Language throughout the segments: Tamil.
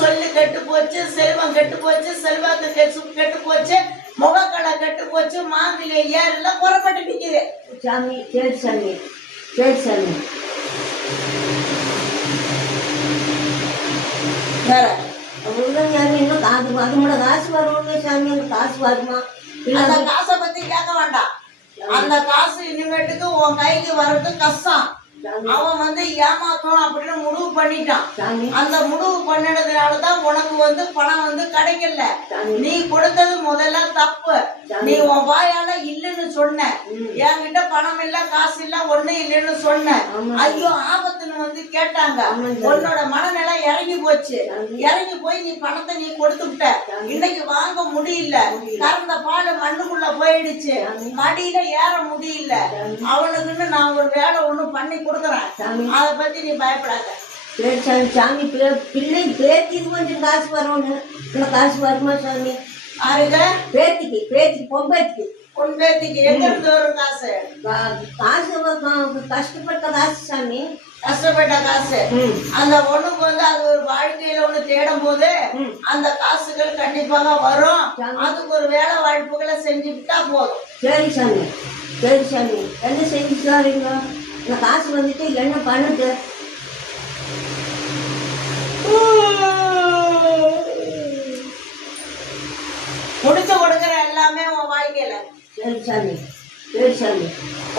சொல்லு கெட்டு போச்சு, செல்வம் கெட்டு போச்சு, செல்வாக்கு கெட்டு போச்சு, முகக்கடை கெட்டு போச்சு, மாங்கிலே ஏறெல்லாம் புறப்பட்டு நிக்குது. சாமி சரி சாமி, சரி சாமி. வேற அவ்வளவுதான் சாமி. இன்னும் காசு அதுமோட காசு வருவாங்க சாமி. அந்த காசு வருமா? அந்த காசை பத்தி கேட்க வேண்டாம். அந்த காசு இனிமேட்டுக்கு உன் கைக்கு வர்றது கஷ்டம். அவன் ஏமாத்தணும் அப்படின்னு முடிவு பண்ணிட்டான். அந்த முடிவு பண்ணினதுனாலதான் உனக்கு பணம் கிடைக்கல. நீ கொடுத்தது முதல்ல தப்பு. நீ உன் வாயால இல்லைன்னு சொன்ன. என்கிட்ட பணம் இல்ல, காசு இல்ல, ஒண்ணு இல்லைன்னு சொன்ன. ஐயோ ஆபத்துன்னு கேட்டாங்க. உன்னோட மனநிலை இறங்கி போச்சு. இறங்கி போய் நீ பணத்தை நீ கொடுத்து விட்ட. இன்னைக்கு வாங்க முடியல. கறந்த பால் மண்ணுக்குள்ள போயிடுச்சு. மடியில ஏற முடியல. அவனுக்குன்னு நான் ஒரு வேலை ஒண்ணு பண்ணி கொடுக்குறேன். அதை பத்தி நீ பயப்படாத. சரி சாமி. சாமி பிள்ளை பேத்திக்கு கொஞ்சம் காசு வரணும். காசு வருமா சாமி? யாருங்க? பேத்திக்கு பொம்பேத்திக்கு. உன் பேத்திக்கு எங்க இருந்து வரும் காசு? காசு கஷ்டப்பட்ட காசு சாமி. கஷ்டப்பட்ட காசு. அந்த பொண்ணுக்கு அது ஒரு வாழ்க்கையில ஒண்ணு தேடும் போது அந்த காசுகள் கண்டிப்பாக வரும். அதுக்கு ஒரு வேலை வாய்ப்புகளை செஞ்சுக்கிட்டா போதும். சரி சாமி, சரி சாமி. என்ன செஞ்சு சாரிங்க? இந்த காசு வந்துட்டு என்ன பண்ணுது? முடிச்சு கொடுக்குற எல்லாமே உன் வாழ்க்கையில. சரி சாமி, சரி சாமி.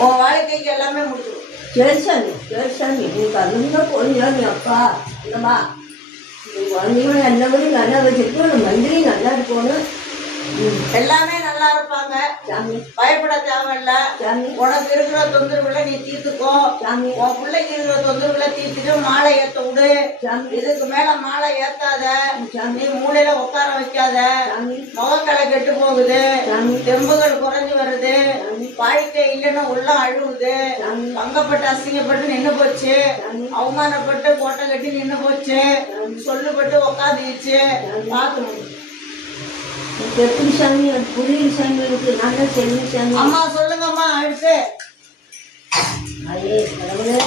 உன் வாழ்க்கைக்கு எல்லாமே முடிச்சு. சரி சாமி, சரி சாமி. நீங்க அதுங்க போய் அப்பா இல்லைம்மா, நீங்க வந்தீங்கன்னா எல்லாமே நல்லா வச்சிருக்கோம். மந்திரி நல்லா இருக்கணும். எல்லாமே நல்லா இருப்பாங்க. பயப்பட தேவையில்ல. உனக்கு இருக்கிற தொந்தரவுகளை நீ தீர்த்துக்கோ. உன் பிள்ளைக்கு இருக்கிற தொந்தரவுகளை தீர்த்துட்டு மாலை ஏத்த விடு. இதுக்கு மேல மாலை ஏத்தாத. நீ மூளையில உட்கார வைக்காத. முகக்கலை கெட்டு போகுது. தெம்புகள் குறைஞ்சு வருது. வாழ்க்கை இல்லைன்னா உள்ள அழுவுது. பங்கப்பட்டு அசிங்கப்பட்டு நின்று போச்சு. அவமானப்பட்டு கோட்டை கட்டி நின்று போச்சு. சொல்லுபட்டு உக்காந்துச்சு. பார்த்து எப்படி சாமி? அது புரியுது சாமி. எனக்கு நல்லா தெரியும் சாமி. அம்மா சொல்லுங்கம்மா. அடுத்து அதே கடவுளே.